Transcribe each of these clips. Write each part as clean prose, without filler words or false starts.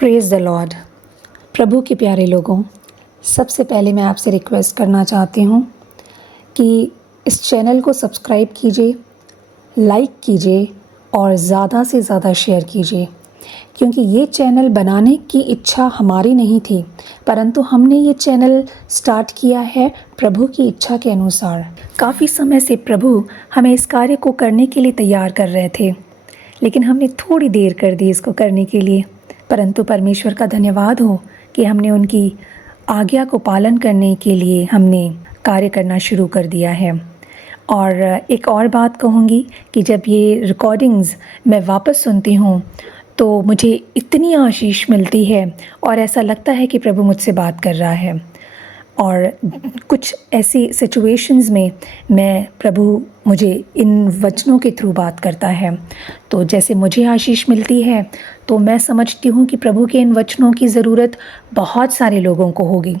Praise the Lord. प्रभु के प्यारे लोगों, सबसे पहले मैं आपसे रिक्वेस्ट करना चाहती हूँ कि इस चैनल को सब्सक्राइब कीजिए, लाइक कीजिए और ज़्यादा से ज़्यादा शेयर कीजिए, क्योंकि ये चैनल बनाने की इच्छा हमारी नहीं थी, परंतु हमने ये चैनल स्टार्ट किया है प्रभु की इच्छा के अनुसार। काफ़ी समय से प्रभु हमें इस कार्य को करने के लिए तैयार कर रहे थे, लेकिन हमने थोड़ी देर कर दी इसको करने के लिए। परंतु परमेश्वर का धन्यवाद हो कि हमने उनकी आज्ञा को पालन करने के लिए हमने कार्य करना शुरू कर दिया है। और एक और बात कहूँगी कि जब ये रिकॉर्डिंग्स मैं वापस सुनती हूँ तो मुझे इतनी आशीष मिलती है और ऐसा लगता है कि प्रभु मुझसे बात कर रहा है। और कुछ ऐसी सिचुएशंस में प्रभु मुझे इन वचनों के थ्रू बात करता है, तो जैसे मुझे आशीष मिलती है तो मैं समझती हूँ कि प्रभु के इन वचनों की ज़रूरत बहुत सारे लोगों को होगी।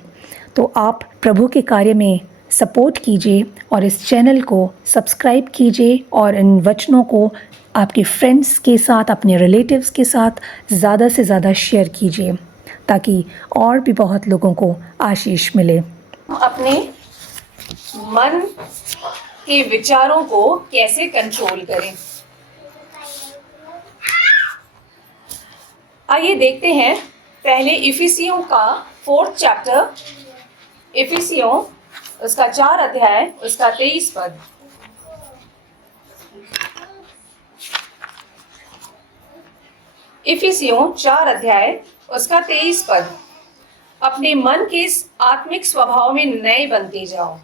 तो आप प्रभु के कार्य में सपोर्ट कीजिए और इस चैनल को सब्सक्राइब कीजिए और इन वचनों को आपके फ्रेंड्स के साथ, अपने रिलेटिव्स के साथ ज़्यादा से ज़्यादा शेयर कीजिए, ताकि और भी बहुत लोगों को आशीष मिले। अपने मन के विचारों को कैसे कंट्रोल करें, आइए देखते हैं। पहले इफिसियों का 4th चैप्टर, इफिसियों उसका 4 अध्याय उसका 23 पद। इफिसियों 4 अध्याय उसका 23 पद। अपने मन के आत्मिक स्वभाव में नए बनते जाओ।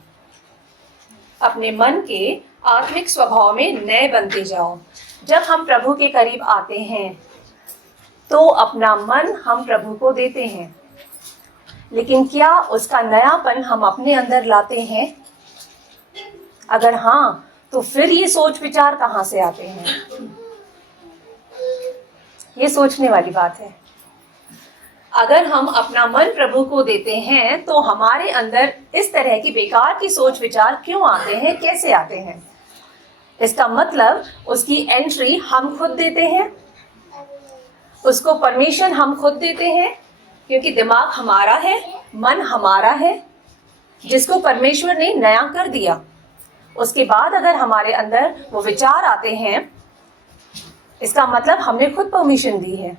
अपने मन के आत्मिक स्वभाव में नए बनते जाओ। जब हम प्रभु के करीब आते हैं तो अपना मन हम प्रभु को देते हैं, लेकिन क्या उसका नयापन हम अपने अंदर लाते हैं? अगर हाँ, तो फिर ये सोच विचार कहाँ से आते हैं? ये सोचने वाली बात है। अगर हम अपना मन प्रभु को देते हैं तो हमारे अंदर इस तरह की बेकार की सोच विचार क्यों आते हैं, कैसे आते हैं? इसका मतलब उसकी एंट्री हम खुद देते हैं, उसको परमिशन हम खुद देते हैं, क्योंकि दिमाग हमारा है, मन हमारा है, जिसको परमेश्वर ने नया कर दिया। उसके बाद अगर हमारे अंदर वो विचार आते हैं, इसका मतलब हमने खुद परमिशन दी है।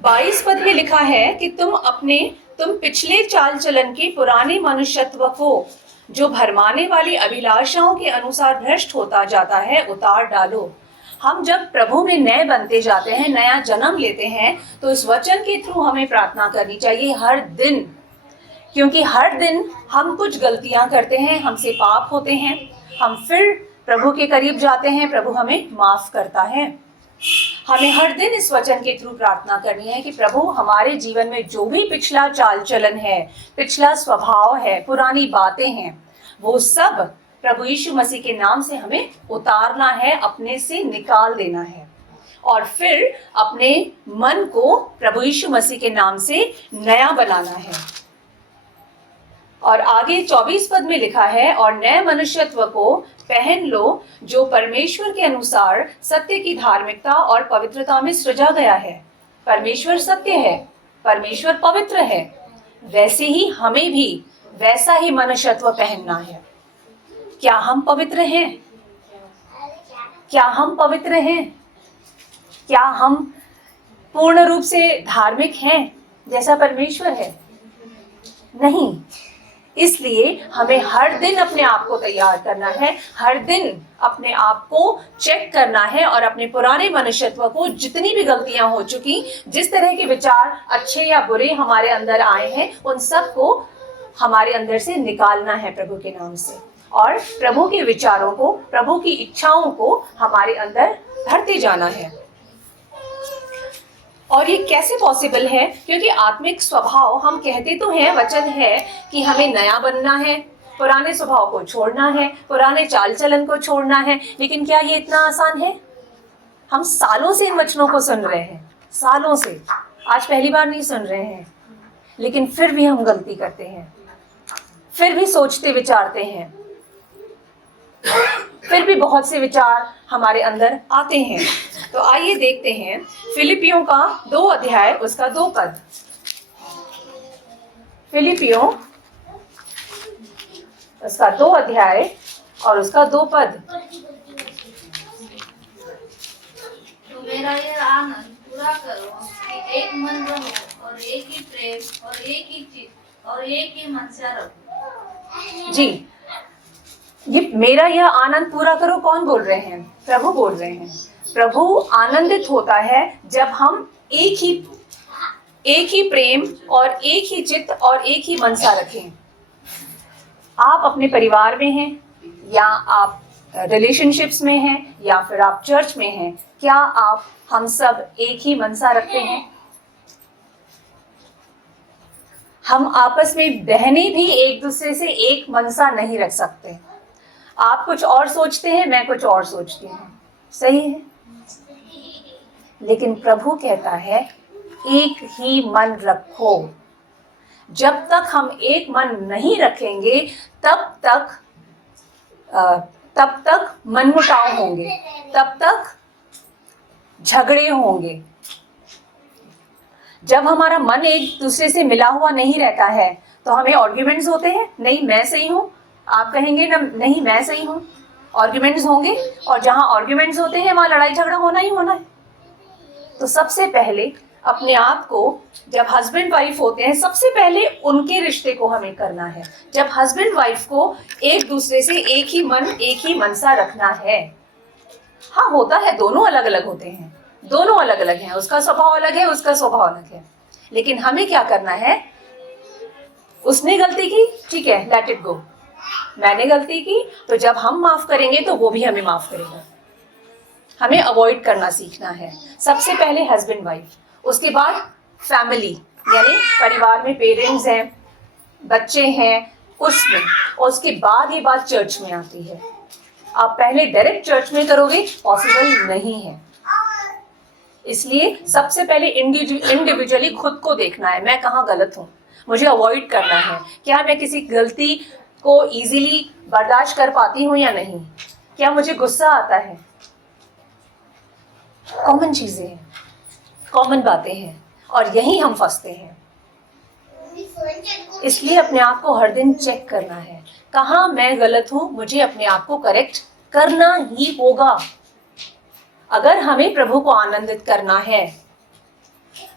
22 पद में लिखा है कि तुम पिछले चाल चलन के पुराने मनुष्यत्व को, जो भरमाने वाली अभिलाषाओं के अनुसार भ्रष्ट होता जाता है, उतार डालो। हम जब प्रभु में नए बनते जाते हैं, नया जन्म लेते हैं, तो इस वचन के थ्रू हमें प्रार्थना करनी चाहिए हर दिन, क्योंकि हर दिन हम कुछ गलतियां करते हैं, हमसे पाप होते हैं, हम फिर प्रभु के करीब जाते हैं, प्रभु हमें माफ करता है। हमें हर दिन इस वचन के थ्रू प्रार्थना करनी है कि प्रभु हमारे जीवन में जो भी पिछला चाल चलन है, पिछला स्वभाव है, पुरानी बातें हैं, वो सब प्रभु यीशु मसीह के नाम से हमें उतारना है, अपने से निकाल देना है, और फिर अपने मन को प्रभु यीशु मसीह के नाम से नया बनाना है। और आगे 24 पद में लिखा है, और नए मनुष्यत्व को पहन लो, जो परमेश्वर के अनुसार सत्य की धार्मिकता और पवित्रता में सृजा गया है। परमेश्वर सत्य है, परमेश्वर पवित्र है, वैसे ही हमें भी वैसा ही मनुष्यत्व पहनना है। क्या हम पवित्र हैं? क्या हम पवित्र हैं? क्या हम पूर्ण रूप से धार्मिक हैं जैसा परमेश्वर है? नहीं। इसलिए हमें हर दिन अपने आप को तैयार करना है, हर दिन अपने आप को चेक करना है, और अपने पुराने मनुष्यत्व को, जितनी भी गलतियां हो चुकी, जिस तरह के विचार अच्छे या बुरे हमारे अंदर आए हैं, उन सब को हमारे अंदर से निकालना है प्रभु के नाम से, और प्रभु के विचारों को, प्रभु की इच्छाओं को हमारे अंदर भरते जाना है। और ये कैसे पॉसिबल है? क्योंकि आत्मिक स्वभाव, हम कहते तो हैं, वचन है कि हमें नया बनना है, पुराने स्वभाव को छोड़ना है, पुराने चाल चलन को छोड़ना है, लेकिन क्या ये इतना आसान है? हम सालों से इन वचनों को सुन रहे हैं, सालों से, आज पहली बार नहीं सुन रहे हैं, लेकिन फिर भी हम गलती करते हैं, फिर भी सोचते विचारते हैं, फिर भी बहुत से विचार हमारे अंदर आते हैं। तो आइए देखते हैं फिलिपियों का 2 अध्याय उसका 2 पद। फिलिपियों उसका 2 अध्याय और उसका 2 पद। तो मेरा यह आनंद पूरा करो कि एक मन रहो और एक ही प्रेम और एक ही चित्त और एक ही मनसा रखो। जी, ये मेरा यह आनंद पूरा करो कौन बोल रहे हैं? प्रभु बोल रहे हैं। प्रभु आनंदित होता है जब हम एक ही प्रेम और एक ही चित्त और एक ही मनसा रखें। आप अपने परिवार में हैं या आप रिलेशनशिप्स में हैं या फिर आप चर्च में हैं, क्या आप हम सब एक ही मनसा रखते हैं? हम आपस में बहने भी एक दूसरे से एक मनसा नहीं रख सकते। आप कुछ और सोचते हैं, मैं कुछ और सोचती हूँ, सही है। लेकिन प्रभु कहता है एक ही मन रखो। जब तक हम एक मन नहीं रखेंगे तब तक मनमुटाव होंगे, तब तक झगड़े होंगे। जब हमारा मन एक दूसरे से मिला हुआ नहीं रहता है तो हमें आर्ग्यूमेंट्स होते हैं। नहीं मैं सही हूँ, आप कहेंगे ना नहीं मैं सही हूँ, आर्ग्यूमेंट्स होंगे। और जहां आर्ग्यूमेंट्स होते हैं वहां लड़ाई झगड़ा होना ही होना है। तो सबसे पहले अपने आप को, जब हस्बैंड वाइफ होते हैं, सबसे पहले उनके रिश्ते को हमें करना है। जब हस्बैंड वाइफ को एक दूसरे से एक ही मन एक ही मनसा रखना है। हाँ होता है, दोनों अलग अलग होते हैं, दोनों अलग अलग हैं, उसका स्वभाव अलग है, उसका स्वभाव अलग है। लेकिन हमें क्या करना है? उसने गलती की, ठीक है, लेट इट गो। मैंने गलती की, तो जब हम माफ करेंगे तो वो भी हमें माफ करेगा। हमें अवॉइड करना सीखना है। सबसे पहले हस्बैंड वाइफ, उसके बाद फैमिली, यानी परिवार में पेरेंट्स हैं, बच्चे हैं, उसमें, और उसके बाद ये बात चर्च में आती है। आप पहले डायरेक्ट चर्च में करोगे, पॉसिबल नहीं है। इसलिए सबसे पहले इंडिविजुअली खुद को देखना है, मैं कहाँ गलत हूँ, मुझे अवॉइड करना है। क्या मैं किसी गलती को इजीली बर्दाश्त कर पाती हूँ या नहीं? क्या मुझे गुस्सा आता है? कॉमन चीजें हैं, कॉमन बातें हैं, और यही हम फंसते हैं। इसलिए अपने आप को हर दिन चेक करना है, कहाँ मैं गलत हूँ, मुझे अपने आप को करेक्ट करना ही होगा। अगर हमें प्रभु को आनंदित करना है,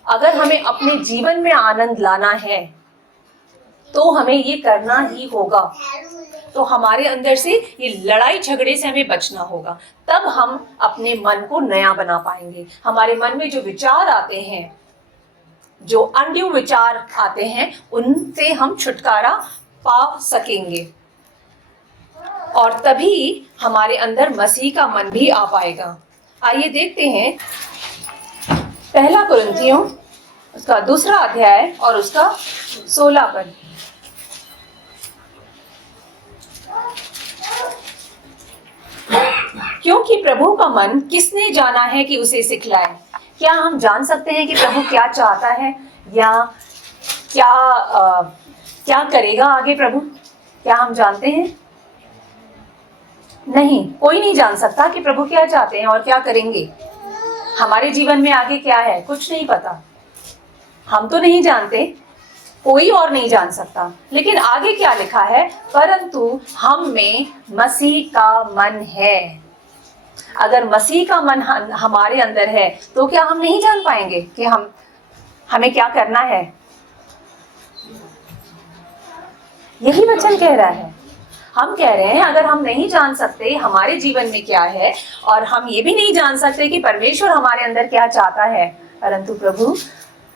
अगर हमें अपने जीवन में आनंद लाना है, तो हमें ये करना ही होगा। तो हमारे अंदर से ये लड़ाई झगड़े से हमें बचना होगा, तब हम अपने मन को नया बना पाएंगे। हमारे मन में जो विचार आते हैं, जो अनड्यू विचार आते हैं, उनसे हम छुटकारा पा सकेंगे, और तभी हमारे अंदर मसीह का मन भी आ पाएगा। आइए देखते हैं 1 कुरिन्थियों उसका 2 अध्याय और उसका 16 पद। क्योंकि प्रभु का मन किसने जाना है कि उसे सिखलाए? क्या हम जान सकते हैं कि प्रभु क्या चाहता है, या क्या करेगा आगे प्रभु? क्या हम जानते हैं? नहीं, कोई नहीं जान सकता कि प्रभु क्या चाहते हैं और क्या करेंगे। हमारे जीवन में आगे क्या है, कुछ नहीं पता। हम तो नहीं जानते, कोई और नहीं जान सकता। लेकिन आगे क्या लिखा है? परंतु हम में मसीह का मन है। अगर मसीह का मन हमारे अंदर है तो क्या हम नहीं जान पाएंगे कि हमें क्या करना है? यही वचन कह रहा है। हम कह रहे हैं अगर हम नहीं जान सकते हमारे जीवन में क्या है, और हम ये भी नहीं जान सकते कि परमेश्वर हमारे अंदर क्या चाहता है, परंतु प्रभु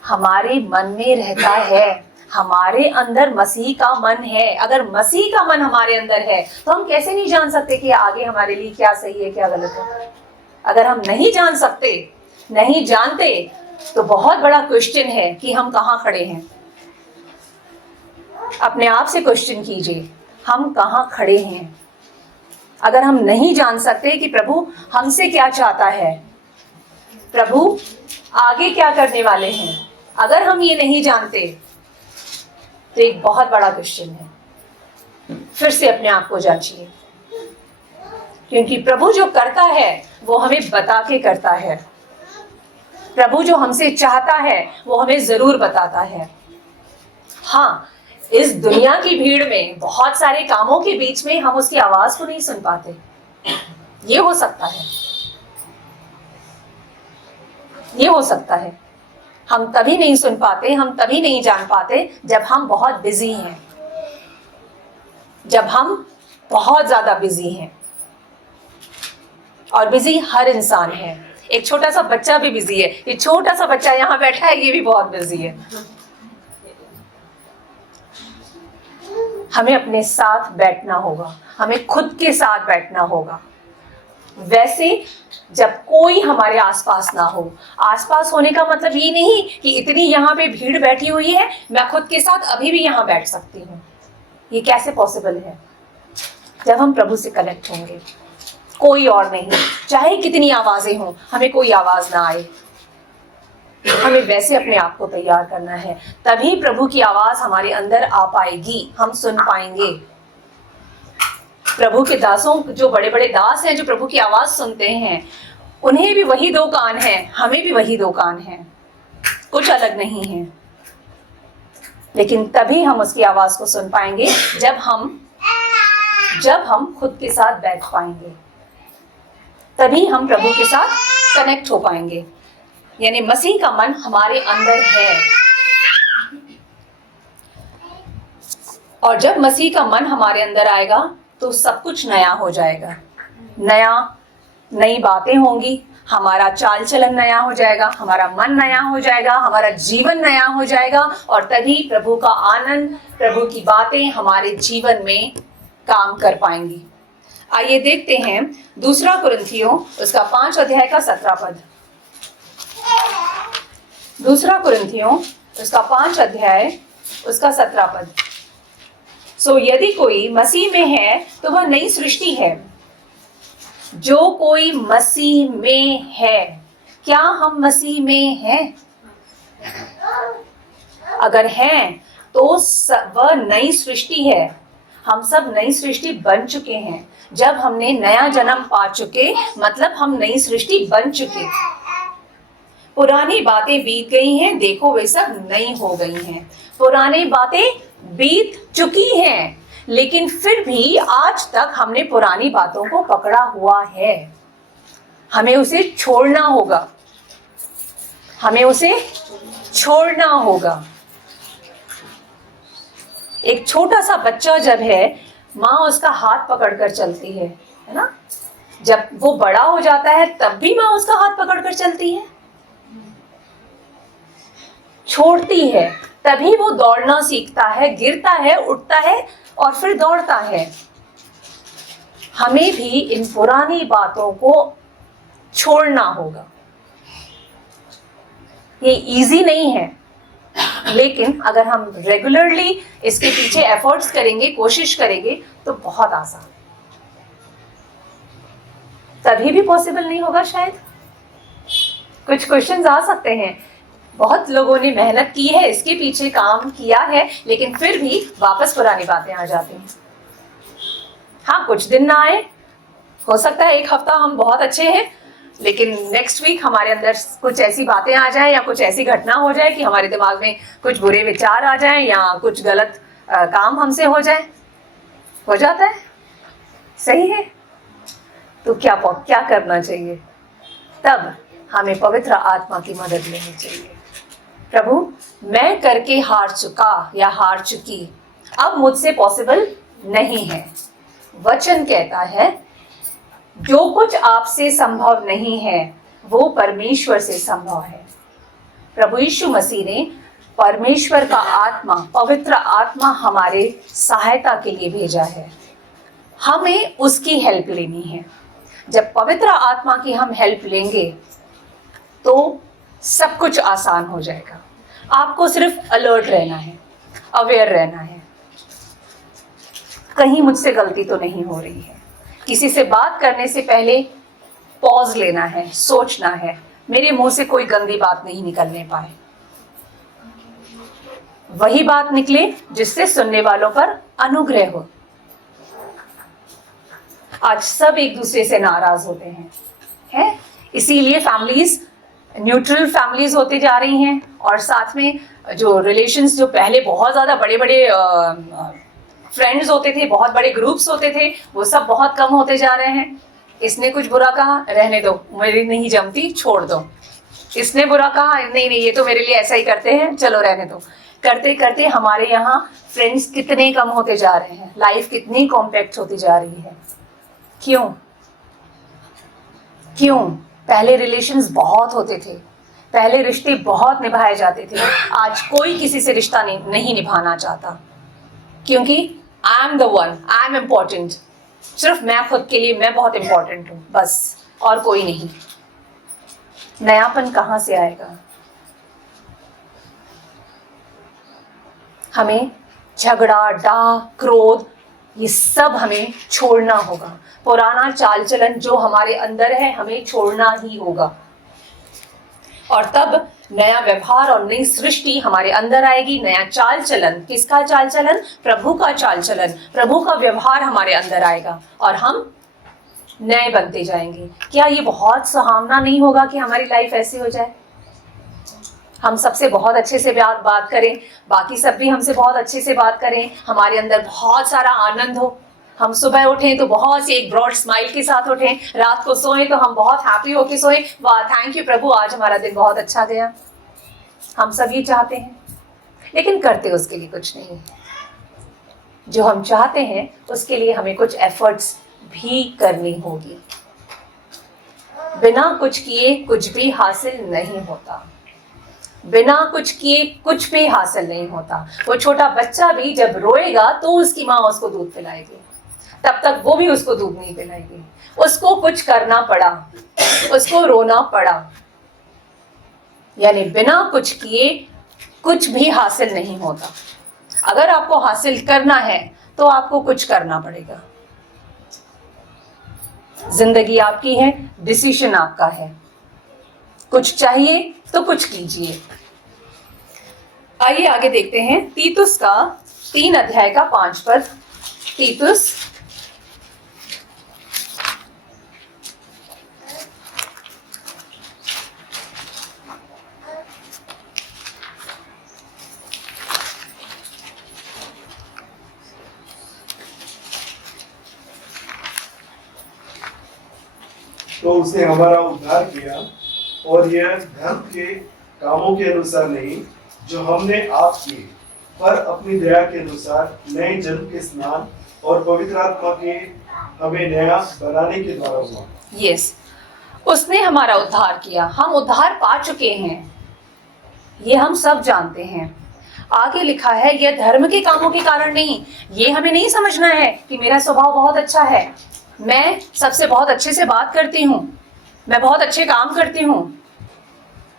हमारे मन में रहता है, हमारे अंदर मसीह का मन है। अगर मसीह का मन हमारे अंदर है तो हम कैसे नहीं जान सकते कि आगे हमारे लिए क्या सही है, क्या गलत है? अगर हम नहीं जान सकते, नहीं जानते, तो बहुत बड़ा क्वेश्चन है कि हम कहाँ खड़े हैं। अपने आप से क्वेश्चन कीजिए, हम कहाँ खड़े हैं? अगर हम नहीं जान सकते कि प्रभु हमसे क्या चाहता है, प्रभु आगे क्या करने वाले हैं, अगर हम ये नहीं जानते तो एक बहुत बड़ा क्वेश्चन है। फिर से अपने आप को जांचिए, क्योंकि प्रभु जो करता है वो हमें बता के करता है। प्रभु जो हमसे चाहता है वो हमें जरूर बताता है। हाँ, इस दुनिया की भीड़ में, बहुत सारे कामों के बीच में हम उसकी आवाज को नहीं सुन पाते। ये हो सकता है, ये हो सकता है। हम तभी नहीं सुन पाते, हम तभी नहीं जान पाते जब हम बहुत बिजी हैं, जब हम बहुत ज्यादा बिजी हैं। और बिजी हर इंसान है, एक छोटा सा बच्चा भी बिजी है। ये छोटा सा बच्चा यहाँ बैठा है, ये भी बहुत बिजी है। हमें अपने साथ बैठना होगा, हमें खुद के साथ बैठना होगा। वैसे जब कोई हमारे आसपास ना हो, आसपास होने का मतलब ये नहीं कि इतनी यहाँ पे भीड़ बैठी हुई है, मैं खुद के साथ अभी भी यहाँ बैठ सकती हूँ। ये कैसे पॉसिबल है? जब हम प्रभु से कनेक्ट होंगे, कोई और नहीं, चाहे कितनी आवाजें हों, हमें कोई आवाज ना आए, हमें वैसे अपने आप को तैयार करना है, तभी प्रभु की आवाज हमारे अंदर आ पाएगी, हम सुन पाएंगे। प्रभु के दासों, जो बड़े बड़े दास हैं, जो प्रभु की आवाज सुनते हैं, उन्हें भी वही दो कान हैं, हमें भी वही दो कान हैं, कुछ अलग नहीं है। लेकिन तभी हम उसकी आवाज को सुन पाएंगे जब हम खुद के साथ बैठ पाएंगे, तभी हम प्रभु के साथ कनेक्ट हो पाएंगे। यानी मसीह का मन हमारे अंदर है, और जब मसीह का मन हमारे अंदर आएगा तो सब कुछ नया हो जाएगा। नई बातें होंगी, हमारा चाल चलन नया हो जाएगा, हमारा मन नया हो जाएगा, हमारा जीवन नया हो जाएगा, और तभी प्रभु का आनंद, प्रभु की बातें हमारे जीवन में काम कर पाएंगी। आइए देखते हैं 2 कुरिन्थियों उसका 5 अध्याय का 17 पद। 2 कुरिन्थियों उसका 5 अध्याय उसका 17 पद। यदि कोई मसीह में है तो वह नई सृष्टि है। जो कोई मसीह में है, क्या हम मसीह में हैं? अगर हैं तो वह नई सृष्टि है। हम सब नई सृष्टि बन चुके हैं। जब हमने नया जन्म पा चुके, मतलब हम नई सृष्टि बन चुके। पुरानी बातें बीत गई हैं, देखो वे सब नई हो गई हैं। पुरानी बातें बीत चुकी हैं, लेकिन फिर भी आज तक हमने पुरानी बातों को पकड़ा हुआ है। हमें उसे छोड़ना होगा, हमें उसे छोड़ना होगा। एक छोटा सा बच्चा जब है, माँ उसका हाथ पकड़कर चलती है ना? जब वो बड़ा हो जाता है तब भी माँ उसका हाथ पकड़कर चलती है, छोड़ती है तभी वो दौड़ना सीखता है, गिरता है, उठता है और फिर दौड़ता है। हमें भी इन पुरानी बातों को छोड़ना होगा। ये इजी नहीं है, लेकिन अगर हम रेगुलरली इसके पीछे एफर्ट्स करेंगे, कोशिश करेंगे, तो बहुत आसान। तभी भी पॉसिबल नहीं होगा शायद। कुछ क्वेश्चंस आ सकते हैं। बहुत लोगों ने मेहनत की है, इसके पीछे काम किया है, लेकिन फिर भी वापस पुरानी बातें आ जाती हैं। हाँ, कुछ दिन ना आए, हो सकता है 1 हफ्ता हम बहुत अच्छे हैं, लेकिन नेक्स्ट वीक हमारे अंदर कुछ ऐसी बातें आ जाए या कुछ ऐसी घटना हो जाए कि हमारे दिमाग में कुछ बुरे विचार आ जाए या कुछ गलत काम हमसे हो जाए। हो जाता है, सही है। तो क्या करना चाहिए? तब हमें पवित्र आत्मा की मदद लेनी चाहिए। प्रभु, मैं करके हार चुका या हार चुकी, अब मुझसे पॉसिबल नहीं है। वचन कहता है जो कुछ आपसे संभव नहीं है वो परमेश्वर से संभव है। प्रभु यीशु मसीह ने परमेश्वर का आत्मा, पवित्र आत्मा हमारे सहायता के लिए भेजा है। हमें उसकी हेल्प लेनी है। जब पवित्र आत्मा की हम हेल्प लेंगे तो सब कुछ आसान हो जाएगा। आपको सिर्फ अलर्ट रहना है, अवेयर रहना है, कहीं मुझसे गलती तो नहीं हो रही है। किसी से बात करने से पहले पॉज लेना है, सोचना है, मेरे मुंह से कोई गंदी बात नहीं निकलने पाए। वही बात निकले जिससे सुनने वालों पर अनुग्रह हो। आज सब एक दूसरे से नाराज होते हैं, इसीलिए फैमिलीज न्यूट्रल फैमिलीज होती जा रही हैं, और साथ में जो रिलेशंस जो पहले बहुत ज़्यादा बड़े बड़े फ्रेंड्स होते थे, बहुत बड़े ग्रुप्स होते थे, वो सब बहुत कम होते जा रहे हैं। इसने कुछ बुरा कहा, रहने दो, मेरी नहीं जमती, छोड़ दो। इसने बुरा कहा, नहीं नहीं ये तो मेरे लिए ऐसा ही करते हैं, चलो रहने दो। करते करते हमारे यहाँ फ्रेंड्स कितने कम होते जा रहे हैं, लाइफ कितनी कॉम्पैक्ट होती जा रही है। क्यों? क्यों? पहले रिलेशंस बहुत होते थे, पहले रिश्ते बहुत निभाए जाते थे। आज कोई किसी से रिश्ता नहीं निभाना चाहता, क्योंकि I am the one, I am important. सिर्फ मैं खुद के लिए, मैं बहुत इम्पोर्टेंट हूँ, बस, और कोई नहीं। नयापन कहाँ से आएगा? हमें झगड़ा, डाह, क्रोध, ये सब हमें छोड़ना होगा। पुराना चाल चलन जो हमारे अंदर है, हमें छोड़ना ही होगा, और तब नया व्यवहार और नई सृष्टि हमारे अंदर आएगी। नया चाल चलन, किसका चाल चलन? प्रभु का चाल चलन, प्रभु का व्यवहार हमारे अंदर आएगा, और हम नए बनते जाएंगे। क्या ये बहुत सुहावना नहीं होगा कि हमारी लाइफ ऐसी हो जाए? हम सबसे बहुत अच्छे से बात करें, बाकी सब भी हमसे बहुत अच्छे से बात करें, हमारे अंदर बहुत सारा आनंद हो। हम सुबह उठें तो बहुत सी एक ब्रॉड स्माइल के साथ उठें, रात को सोएं तो हम बहुत हैप्पी होके सोएं, वाह थैंक यू प्रभु, आज हमारा दिन बहुत अच्छा गया। हम सब ये चाहते हैं, लेकिन करते उसके लिए कुछ नहीं। जो हम चाहते हैं उसके लिए हमें कुछ एफर्ट्स भी करनी होगी। बिना कुछ किए कुछ भी हासिल नहीं होता, बिना कुछ किए कुछ भी हासिल नहीं होता। वो छोटा बच्चा भी जब रोएगा तो उसकी माँ उसको दूध पिलाएगी, तब तक वो भी उसको दूध नहीं पिलाएगी। उसको कुछ करना पड़ा, उसको रोना पड़ा। यानी बिना कुछ किए कुछ भी हासिल नहीं होता। अगर आपको हासिल करना है तो आपको कुछ करना पड़ेगा। जिंदगी आपकी है, डिसीजन आपका है। कुछ चाहिए तो कुछ कीजिए। आइए आगे देखते हैं तीतुस का 3 अध्याय का 5 पद। तीतुस तो उसने हमारा उद्धार किया, और यह धर्म के कामों के अनुसार नहीं जो हमने आप किए, पर अपनी दया के अनुसार नए जन्म के स्नान और पवित्र आत्मा के हमें नया बनाने के द्वारा हुआ। यस, उसने हमारा उद्धार किया। हम उद्धार पा चुके हैं, ये हम सब जानते हैं। आगे लिखा है यह धर्म के कामों के कारण नहीं। ये हमें नहीं समझना है कि मेरा स्वभाव बहुत अच्छा है, मैं सबसे बहुत अच्छे से बात करती हूँ, मैं बहुत अच्छे काम करती हूँ,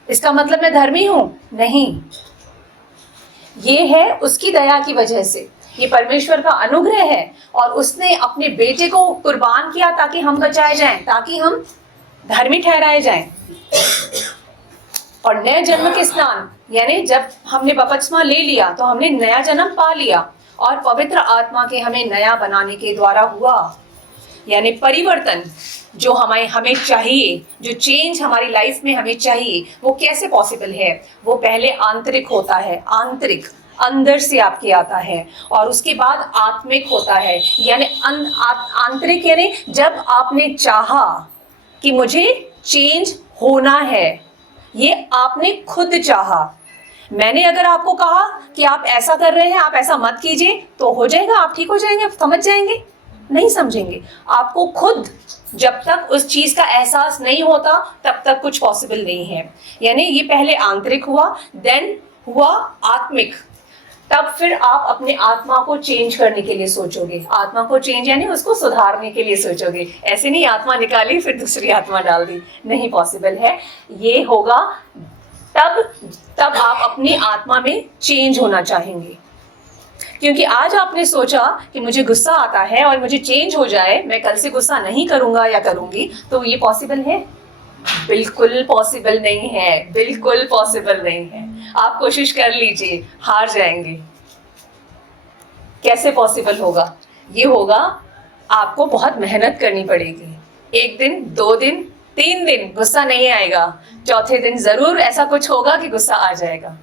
इसका मतलब मैं धर्मी हूँ। नहीं, ये है उसकी दया की वजह से, ये परमेश्वर का अनुग्रह है, और उसने अपने बेटे को कुर्बान किया ताकि हम बचाए जाएं, ताकि हम धर्मी ठहराए जाएं। और नए जन्म के स्नान, यानी जब हमने बपतिस्मा ले लिया तो हमने नया जन्म पा लिया, और पवित्र आत्मा के हमें नया बनाने के द्वारा हुआ। यानी परिवर्तन जो हमें चाहिए, जो चेंज हमारी लाइफ में हमें चाहिए, वो कैसे पॉसिबल है? वो पहले आंतरिक होता है, आंतरिक अंदर से आपके आता है, और उसके बाद आत्मिक होता है। यानी आंतरिक, यानी जब आपने चाहा कि मुझे चेंज होना है, ये आपने खुद चाहा। मैंने अगर आपको कहा कि आप ऐसा कर रहे हैं, आप ऐसा मत कीजिए, तो हो जाएगा, आप ठीक हो जाएंगे, आप समझ जाएंगे? नहीं समझेंगे। आपको खुद जब तक उस चीज का एहसास नहीं होता तब तक कुछ पॉसिबल नहीं है। यानी ये पहले आंतरिक हुआ, देन हुआ आत्मिक, तब फिर आप अपने आत्मा को चेंज करने के लिए सोचोगे। आत्मा को चेंज यानी उसको सुधारने के लिए सोचोगे। ऐसे नहीं आत्मा निकाली फिर दूसरी आत्मा डाल दी, नहीं पॉसिबल है। ये होगा तब आप अपनी आत्मा में चेंज होना चाहेंगे। क्योंकि आज आपने सोचा कि मुझे गुस्सा आता है और मुझे चेंज हो जाए, मैं कल से गुस्सा नहीं करूंगा या करूंगी, तो ये पॉसिबल है? बिल्कुल पॉसिबल नहीं है, बिल्कुल पॉसिबल नहीं है। आप कोशिश कर लीजिए, हार जाएंगे। कैसे पॉसिबल होगा? ये होगा आपको बहुत मेहनत करनी पड़ेगी। 1 दिन, 2 दिन, 3 दिन गुस्सा नहीं आएगा, चौथे दिन जरूर ऐसा कुछ होगा कि गुस्सा आ जाएगा।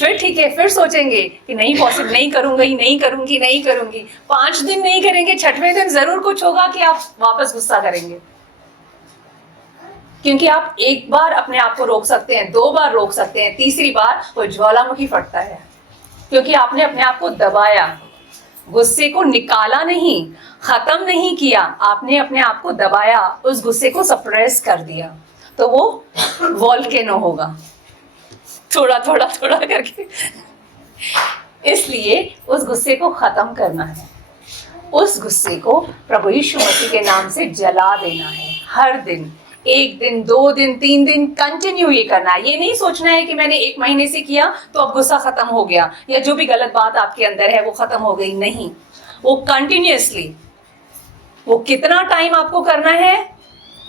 फिर ठीक है, फिर सोचेंगे कि नहीं पॉसिबल, नहीं करूंगी, नहीं करूंगी, नहीं करूंगी। 5 दिन नहीं करेंगे, छठवें दिन जरूर कुछ होगा कि आप वापस गुस्सा करेंगे। क्योंकि आप एक बार अपने आप को रोक सकते हैं, 2 बार रोक सकते हैं, तीसरी बार वो ज्वालामुखी फटता है, क्योंकि आपने अपने आप को दबाया, गुस्से को निकाला नहीं, खत्म नहीं किया, आपने अपने आप को दबाया, उस गुस्से को सप्रेस कर दिया, तो वो वोल्केनो होगा, थोड़ा थोड़ा थोड़ा करके। इसलिए उस गुस्से को खत्म करना है, उस गुस्से को प्रभु यीशु मसीह के नाम से जला देना है। हर दिन, 1 दिन, 2 दिन, 3 दिन कंटिन्यू ये करना है। ये नहीं सोचना है कि मैंने 1 महीने से किया तो अब गुस्सा खत्म हो गया, या जो भी गलत बात आपके अंदर है वो खत्म हो गई। नहीं, वो कंटिन्यूअसली, वो कितना टाइम आपको करना है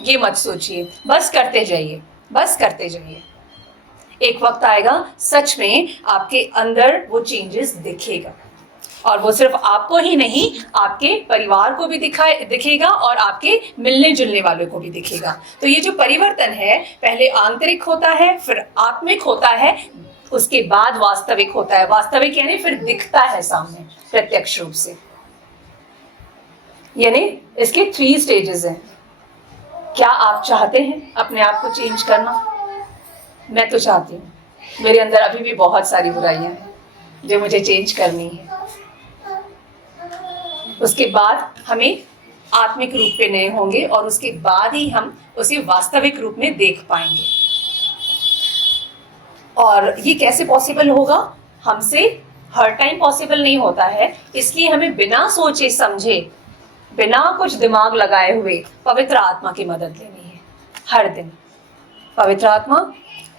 ये मत सोचिए, बस करते जाइए, बस करते जाइए। एक वक्त आएगा सच में आपके अंदर वो चेंजेस दिखेगा, और वो सिर्फ आपको ही नहीं, आपके परिवार को भी दिखेगा और आपके मिलने जुलने वालों को भी दिखेगा। तो ये जो परिवर्तन है, पहले आंतरिक होता है, फिर आत्मिक होता है, उसके बाद वास्तविक होता है। वास्तविक यानी फिर दिखता है सामने प्रत्यक्ष रूप से। यानी इसके 3 स्टेजेस हैं। क्या आप चाहते हैं अपने आप को चेंज करना? मैं तो चाहती हूँ। मेरे अंदर अभी भी बहुत सारी बुराइयां हैं जो मुझे चेंज करनी है। उसके बाद हमें आत्मिक रूप पे नए होंगे, और उसके बाद ही हम उसे वास्तविक रूप में देख पाएंगे। और ये कैसे पॉसिबल होगा? हमसे हर टाइम पॉसिबल नहीं होता है, इसलिए हमें बिना सोचे समझे, बिना कुछ दिमाग लगाए हुए पवित्र आत्मा की मदद लेनी है हर दिन। पवित्र आत्मा,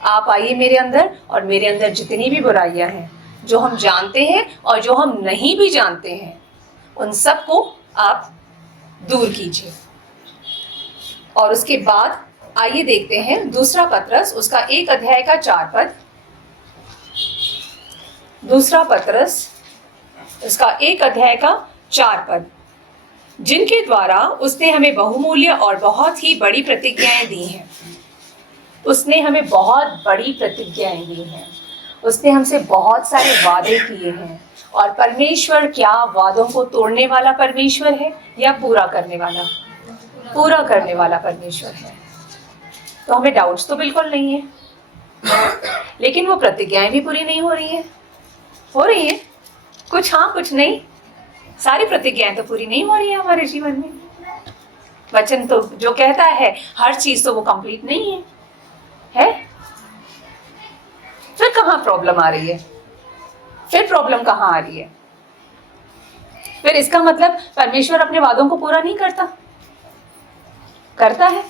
आप आइए मेरे अंदर, और मेरे अंदर जितनी भी बुराइयां हैं, जो हम जानते हैं और जो हम नहीं भी जानते हैं, उन सब को आप दूर कीजिए। और उसके बाद आइए देखते हैं 2 पतरस, उसका 1 अध्याय का 4 पद। 2 पतरस उसका 1 अध्याय का 4 पद। जिनके द्वारा उसने हमें बहुमूल्य और बहुत ही बड़ी प्रतिज्ञाएं दी हैं। उसने हमें बहुत बड़ी प्रतिज्ञाएं दी हैं, उसने हमसे बहुत सारे वादे किए हैं। और परमेश्वर क्या वादों को तोड़ने वाला परमेश्वर है या पूरा करने वाला? पूरा करने वाला परमेश्वर है। तो हमें डाउट्स तो बिल्कुल नहीं है, लेकिन वो प्रतिज्ञाएं भी पूरी नहीं हो रही हैं। हो रही है कुछ, हाँ कुछ नहीं। सारी प्रतिज्ञाएं तो पूरी नहीं हो रही है हमारे जीवन में। वचन तो जो कहता है हर चीज, तो वो कंप्लीट नहीं है? फिर कहाँ प्रॉब्लम आ रही है? फिर प्रॉब्लम कहाँ आ रही है? फिर इसका मतलब परमेश्वर अपने वादों को पूरा नहीं करता? करता है।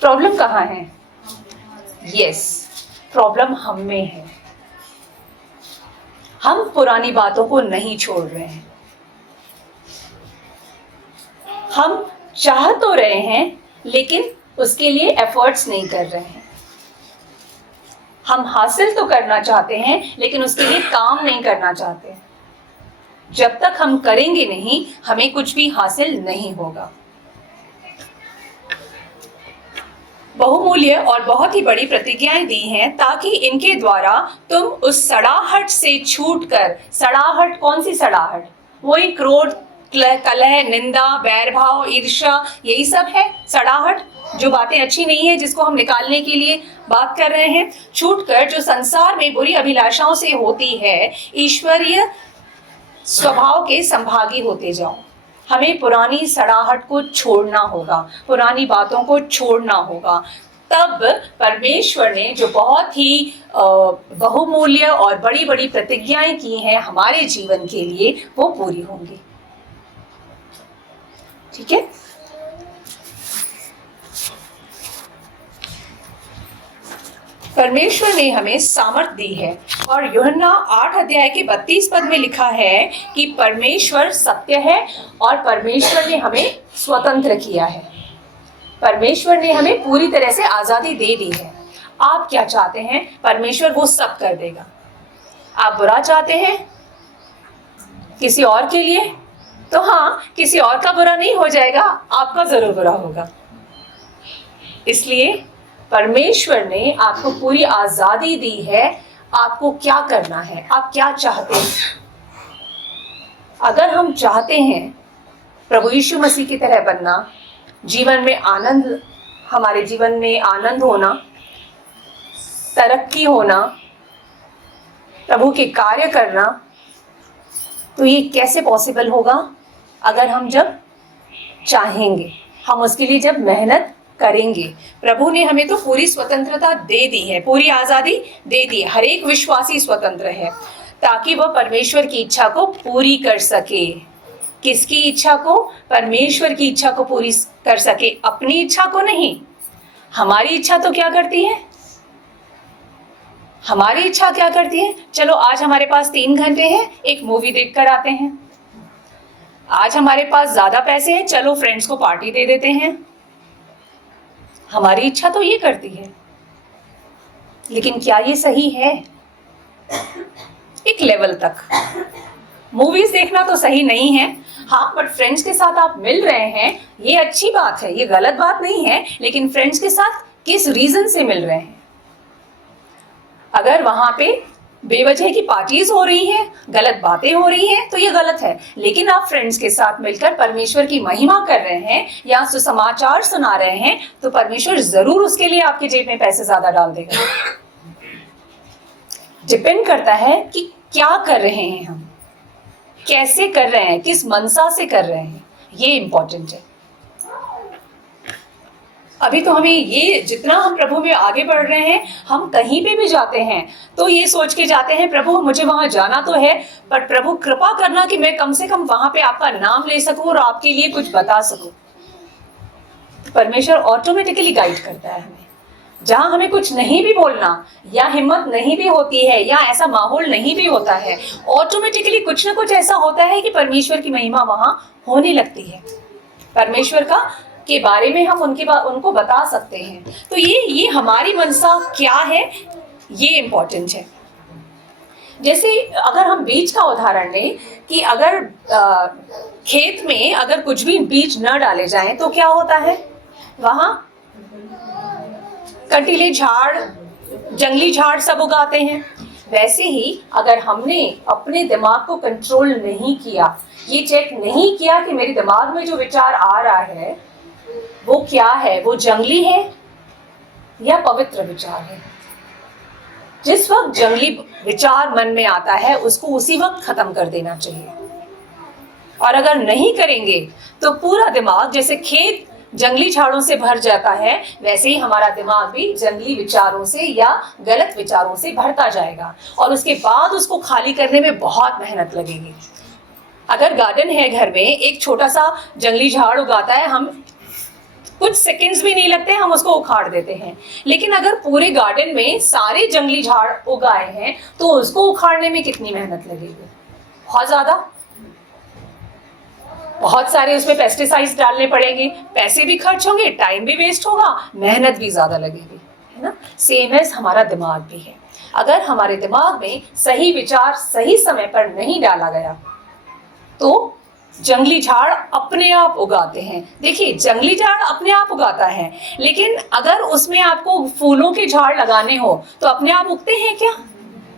प्रॉब्लम कहाँ है? यस, प्रॉब्लम हम में है। हम पुरानी बातों को नहीं छोड़ रहे हैं। हम चाह तो रहे हैं, लेकिन उसके लिए एफर्ट्स नहीं कर रहे हैं। हम हासिल तो करना चाहते हैं, लेकिन उसके लिए काम नहीं करना चाहते। जब तक हम करेंगे नहीं, हमें कुछ भी हासिल नहीं होगा। बहुमूल्य और बहुत ही बड़ी प्रतिज्ञाएं दी हैं, ताकि इनके द्वारा तुम उस सड़ाहट से छूटकर, सड़ाहट कौन सी सड़ाहट? वही क्रोध, कलह, निंदा, बैरभाव, ईर्ष्या, यही सब है सड़ाहट। जो बातें अच्छी नहीं है, जिसको हम निकालने के लिए बात कर रहे हैं, छूटकर जो संसार में बुरी अभिलाषाओं से होती है, ईश्वरीय स्वभाव के संभागी होते जाओ। हमें पुरानी सड़ाहट को छोड़ना होगा, पुरानी बातों को छोड़ना होगा। तब परमेश्वर ने जो बहुत ही बहुमूल्य और बड़ी बड़ी प्रतिज्ञाएं की हैं हमारे जीवन के लिए, वो पूरी होंगी। ठीक है? परमेश्वर ने हमें सामर्थ दी है, और यूहन्ना 8 अध्याय के 32 पद में लिखा है कि परमेश्वर सत्य है और परमेश्वर ने हमें स्वतंत्र किया है। परमेश्वर ने हमें पूरी तरह से आजादी दे दी है। आप क्या चाहते हैं? परमेश्वर वो सब कर देगा। आप बुरा चाहते हैं किसी और के लिए, तो हाँ, किसी और का बुरा नहीं हो जाएगा, आपका जरूर बुरा होगा। इसलिए परमेश्वर ने आपको पूरी आजादी दी है, आपको क्या करना है, आप क्या चाहते हैं। अगर हम चाहते हैं प्रभु यीशु मसीह की तरह बनना, जीवन में आनंद, हमारे जीवन में आनंद होना, तरक्की होना, प्रभु के कार्य करना, तो ये कैसे पॉसिबल होगा? अगर हम जब चाहेंगे, हम उसके लिए जब मेहनत करेंगे। प्रभु ने हमें तो पूरी स्वतंत्रता दे दी है, पूरी आजादी दे दी है। हर एक विश्वासी स्वतंत्र है ताकि वह परमेश्वर की इच्छा को पूरी कर सके। किसकी इच्छा को? परमेश्वर की इच्छा को पूरी कर सके, अपनी इच्छा को नहीं। हमारी इच्छा तो क्या करती है? हमारी इच्छा क्या करती है? चलो आज हमारे पास 3 घंटे हैं, एक मूवी देख कर आते हैं। आज हमारे पास ज्यादा पैसे हैं, चलो फ्रेंड्स को पार्टी दे देते हैं। हमारी इच्छा तो ये करती है, लेकिन क्या ये सही है? एक लेवल तक मूवीज देखना तो सही नहीं है, हाँ, बट फ्रेंड्स के साथ आप मिल रहे हैं, ये अच्छी बात है, ये गलत बात नहीं है। लेकिन फ्रेंड्स के साथ किस रीजन से मिल रहे हैं? अगर वहां पे बेवजह की पार्टीज हो रही हैं, गलत बातें हो रही हैं, तो ये गलत है। लेकिन आप फ्रेंड्स के साथ मिलकर परमेश्वर की महिमा कर रहे हैं या सुसमाचार सुना रहे हैं, तो परमेश्वर जरूर उसके लिए आपके जेब में पैसे ज्यादा डाल देगा। डिपेंड करता है कि क्या कर रहे हैं हम, कैसे कर रहे हैं, किस मनसा से कर रहे हैं, ये इंपॉर्टेंट है। अभी तो हमें ये, जितना हम प्रभु में आगे बढ़ रहे हैं, हम कहीं पे भी जाते हैं तो ये सोच के जाते हैं, प्रभु मुझे वहां जाना तो है, पर प्रभु कृपा करना कि मैं कम से कम वहां पे आपका नाम ले सकूं और आपके लिए कुछ बता सकूं। परमेश्वर ऑटोमेटिकली गाइड करता है हमें। जहां हमें कुछ नहीं भी बोलना या हिम्मत नहीं भी होती है या ऐसा माहौल नहीं भी होता है, ऑटोमेटिकली कुछ ना कुछ ऐसा होता है कि परमेश्वर की महिमा वहां होने लगती है। परमेश्वर का के बारे में हम उनको बता सकते हैं। तो ये हमारी मनसा क्या है, ये इंपॉर्टेंट है। जैसे अगर हम बीज का उदाहरण लें कि अगर खेत में अगर कुछ भी बीज न डाले जाएं तो क्या होता है? वहां कंटीले झाड़, जंगली झाड़ सब उगाते हैं। वैसे ही अगर हमने अपने दिमाग को कंट्रोल नहीं किया, ये चेक नहीं किया कि मेरे दिमाग में जो विचार आ रहा है वो क्या है, वो जंगली है या पवित्र विचार है। जिस वक्त जंगली विचार मन में आता है उसको उसी वक्त खत्म कर देना चाहिए। और अगर नहीं करेंगे तो पूरा दिमाग, जैसे खेत जंगली झाड़ों से भर जाता है, वैसे ही हमारा दिमाग भी जंगली विचारों से या गलत विचारों से भरता जाएगा और उसके बाद उसको खाली करने में बहुत मेहनत लगेगी। अगर गार्डन है घर में, एक छोटा सा जंगली झाड़ उगाता है, हम कुछ सेकंड्स भी नहीं लगते, हम उसको उखाड़ देते हैं। लेकिन अगर पूरे गार्डन में सारे जंगली झाड़ उगाए हैं तो उसको उखाड़ने में कितनी मेहनत लगेगी? बहुत ज्यादा। बहुत सारे उसमें पेस्टिसाइड्स डालने पड़ेंगे, पैसे भी खर्च होंगे, टाइम भी वेस्ट होगा, मेहनत भी ज्यादा लगेगी, है ना। सेम एज हमारा दिमाग भी है। अगर हमारे दिमाग में सही विचार सही समय पर नहीं डाला गया तो जंगली झाड़ अपने आप उगाते हैं। देखिए, जंगली झाड़ अपने आप उगाता है, लेकिन अगर उसमें आपको फूलों के झाड़ लगाने हो तो अपने आप उगते हैं क्या?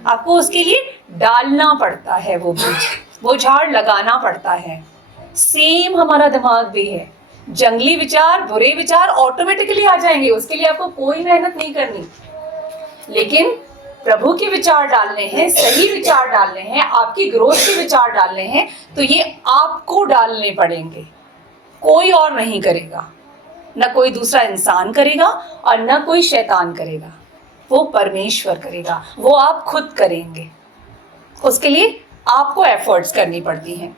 आपको उसके लिए डालना पड़ता है, वो बीज, वो झाड़ लगाना पड़ता है। सेम हमारा दिमाग भी है। जंगली विचार, बुरे विचार ऑटोमेटिकली आ जाएंगे, उसके लिए आपको कोई मेहनत नहीं करनी। लेकिन प्रभु के विचार डालने हैं, सही विचार डालने हैं, आपकी ग्रोथ के विचार डालने हैं, तो ये आपको डालने पड़ेंगे, कोई और नहीं करेगा। न कोई दूसरा इंसान करेगा और न कोई शैतान करेगा, वो परमेश्वर करेगा, वो आप खुद करेंगे। उसके लिए आपको एफर्ट्स करनी पड़ती हैं।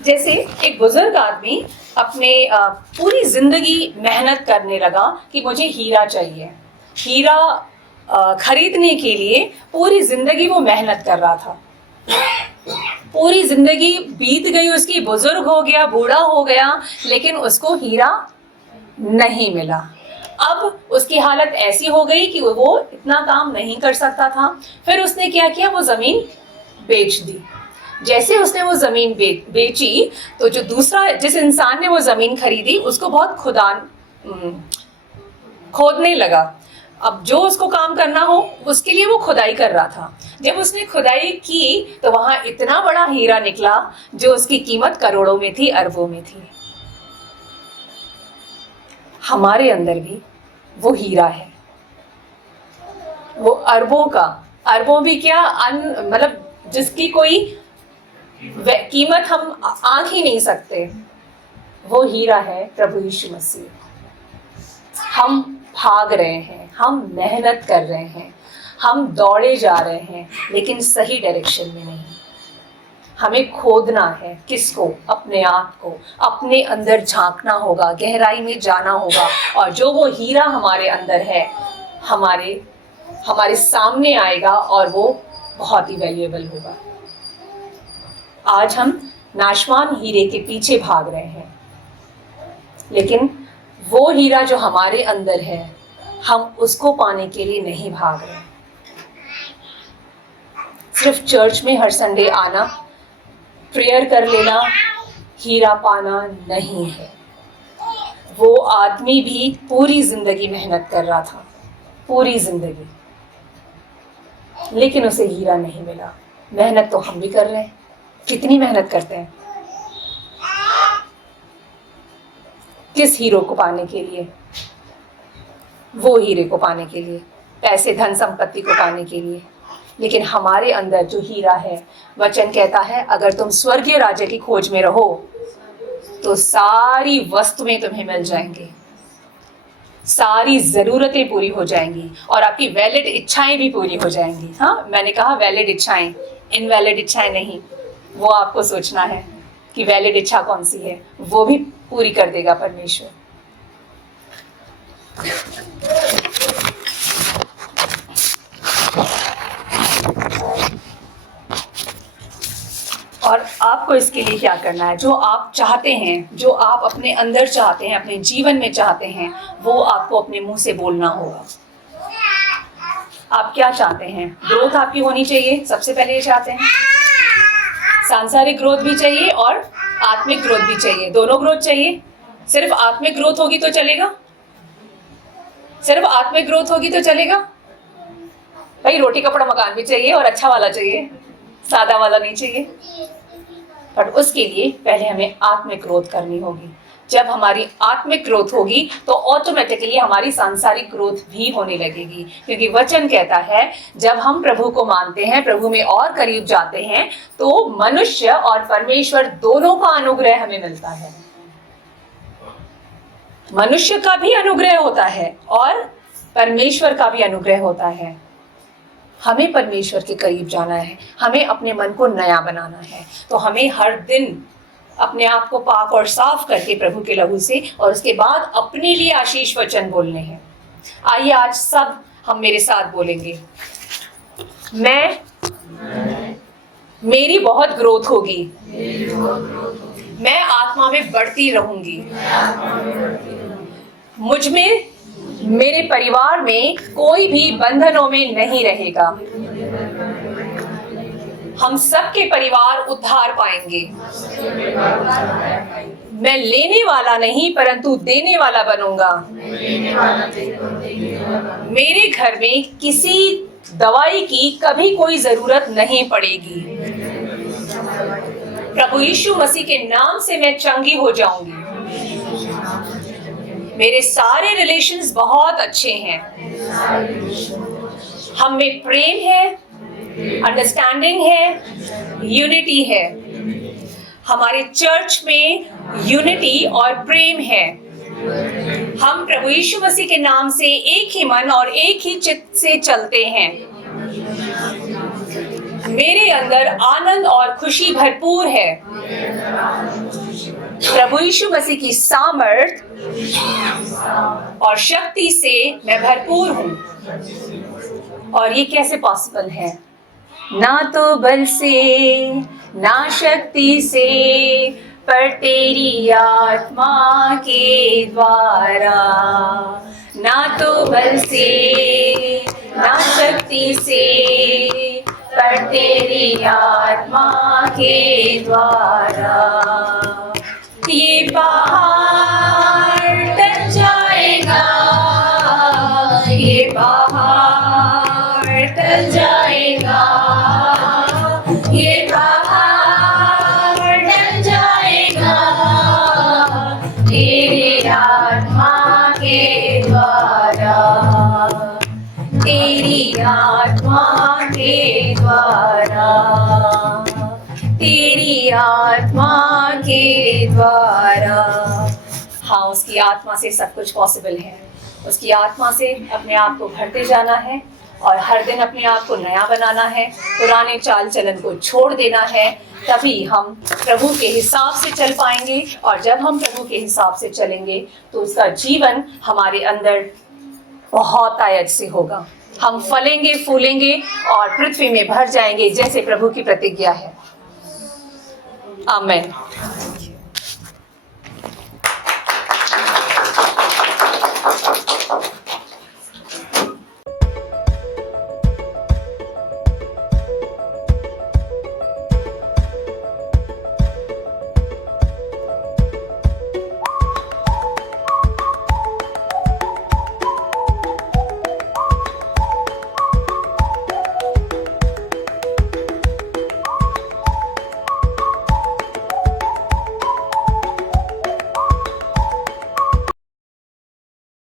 जैसे एक बुजुर्ग आदमी अपने पूरी जिंदगी मेहनत करने लगा कि मुझे हीरा चाहिए। हीरा खरीदने के लिए पूरी जिंदगी वो मेहनत कर रहा था। पूरी जिंदगी बीत गई उसकी, बुजुर्ग हो गया, बूढ़ा हो गया, लेकिन उसको हीरा नहीं मिला। अब उसकी हालत ऐसी हो गई कि वो इतना काम नहीं कर सकता था। फिर उसने क्या किया, वो जमीन बेच दी। जैसे उसने वो ज़मीन बेची तो जो दूसरा जिस इंसान ने वो ज़मीन खरीदी उसको बहुत खोदने लगा। अब जो उसको काम करना हो उसके लिए वो खुदाई कर रहा था। जब उसने खुदाई की तो वहाँ इतना बड़ा हीरा निकला जो उसकी कीमत करोड़ों में थी, अरबों में थी। हमारे अंदर भी वो हीरा है, वो अरबों भी क्या मतलब जिसकी कोई कीमत हम आंक ही नहीं सकते। वो हीरा है प्रभु यीशु मसीह। हम भाग रहे हैं, हम मेहनत कर रहे हैं, हम दौड़े जा रहे हैं, लेकिन सही डायरेक्शन में नहीं। हमें खोदना है किसको? अपने आप को। अपने अंदर झांकना होगा, गहराई में जाना होगा, और जो वो हीरा हमारे अंदर है हमारे सामने आएगा और वो बहुत ही वैल्यूएबल होगा। आज हम नाशवान हीरे के पीछे भाग रहे हैं, लेकिन वो हीरा जो हमारे अंदर है हम उसको पाने के लिए नहीं भाग रहे। सिर्फ चर्च में हर संडे आना, प्रेयर कर लेना हीरा पाना नहीं है। वो आदमी भी पूरी जिंदगी मेहनत कर रहा था, पूरी जिंदगी, लेकिन उसे हीरा नहीं मिला। मेहनत तो हम भी कर रहे हैं। कितनी मेहनत करते हैं किस हीरो को पाने के लिए? वो हीरे को पाने के लिए, पैसे धन संपत्ति को पाने के लिए। लेकिन हमारे अंदर जो हीरा है, वचन कहता है अगर तुम स्वर्गीय राज्य की खोज में रहो तो सारी वस्तुएं तुम्हें मिल जाएंगी, सारी जरूरतें पूरी हो जाएंगी और आपकी वैलिड इच्छाएं भी पूरी हो जाएंगी। हाँ, मैंने कहा वैलिड इच्छाएं, इनवैलिड इच्छाएं नहीं। वो आपको सोचना है कि वैलिड इच्छा कौन सी है, वो भी पूरी कर देगा परमेश्वर। और आपको इसके लिए क्या करना है? जो आप चाहते हैं, जो आप अपने अंदर चाहते हैं, अपने जीवन में चाहते हैं, वो आपको अपने मुंह से बोलना होगा। आप क्या चाहते हैं? ग्रोथ आपकी होनी चाहिए, सबसे पहले ये चाहते हैं। सांसारिक ग्रोथ भी चाहिए और आत्मिक ग्रोथ भी चाहिए, दोनों ग्रोथ चाहिए। सिर्फ आत्मिक ग्रोथ होगी तो चलेगा? सिर्फ आत्मिक ग्रोथ होगी तो चलेगा? भाई रोटी कपड़ा मकान भी चाहिए और अच्छा वाला चाहिए, सादा वाला नहीं चाहिए। पर उसके लिए पहले हमें आत्मिक ग्रोथ करनी होगी। जब हमारी आत्मिक ग्रोथ होगी तो ऑटोमेटिकली हमारी सांसारिक ग्रोथ भी होने लगेगी, क्योंकि वचन कहता है जब हम प्रभु को मानते हैं, प्रभु में और करीब जाते हैं, तो मनुष्य और परमेश्वर दोनों का अनुग्रह हमें मिलता है। मनुष्य का भी अनुग्रह होता है और परमेश्वर का भी अनुग्रह होता है। हमें परमेश्वर के करीब जाना है, हमें अपने मन को नया बनाना है, तो हमें हर दिन अपने आप को पाक और साफ करके प्रभु के लहू से, और उसके बाद अपने लिए आशीष वचन बोलने हैं। आइए आज सब हम मेरे साथ बोलेंगे। मेरी बहुत ग्रोथ होगी, मैं आत्मा में बढ़ती रहूंगी, मुझ में, मेरे परिवार में कोई भी बंधनों में नहीं रहेगा। हम सबके परिवार उद्धार पाएंगे। मैं लेने वाला नहीं परंतु देने वाला बनूंगा। मेरे घर में किसी दवाई की कभी कोई जरूरत नहीं पड़ेगी। प्रभु यीशु मसीह के नाम से मैं चंगी हो जाऊंगी। मेरे सारे रिलेशंस बहुत अच्छे हैं। हम में प्रेम है, अंडरस्टैंडिंग है, यूनिटी है। हमारे चर्च में यूनिटी और प्रेम है। हम प्रभु यीशु मसीह के नाम से एक ही मन और एक ही चित्त से चलते हैं। मेरे अंदर आनंद और खुशी भरपूर है। प्रभु यीशु मसीह की सामर्थ और शक्ति से मैं भरपूर हूँ। और ये कैसे पॉसिबल है? ना तो बल से ना शक्ति से, पर तेरी आत्मा के द्वारा। ना तो बल से ना शक्ति से, पर तेरी आत्मा के द्वारा ये पहाड़ टल जाएगा, ये पहाड़ टल जाएगा, ये पहाड़ टल जाएगा तेरी आत्मा के द्वारा, तेरी आत्मा के द्वारा, तेरी आत्मा के द्वारा। हाँ, उसकी आत्मा से सब कुछ पॉसिबल है। उसकी आत्मा से अपने आप को भरते जाना है और हर दिन अपने आप को नया बनाना है, पुराने चाल चलन को छोड़ देना है। तभी हम प्रभु के हिसाब से चल पाएंगे और जब हम प्रभु के हिसाब से चलेंगे तो उसका जीवन हमारे अंदर बहुत आयत से होगा। हम फलेंगे, फूलेंगे और पृथ्वी में भर जाएंगे जैसे प्रभु की प्रतिज्ञा है। आमीन।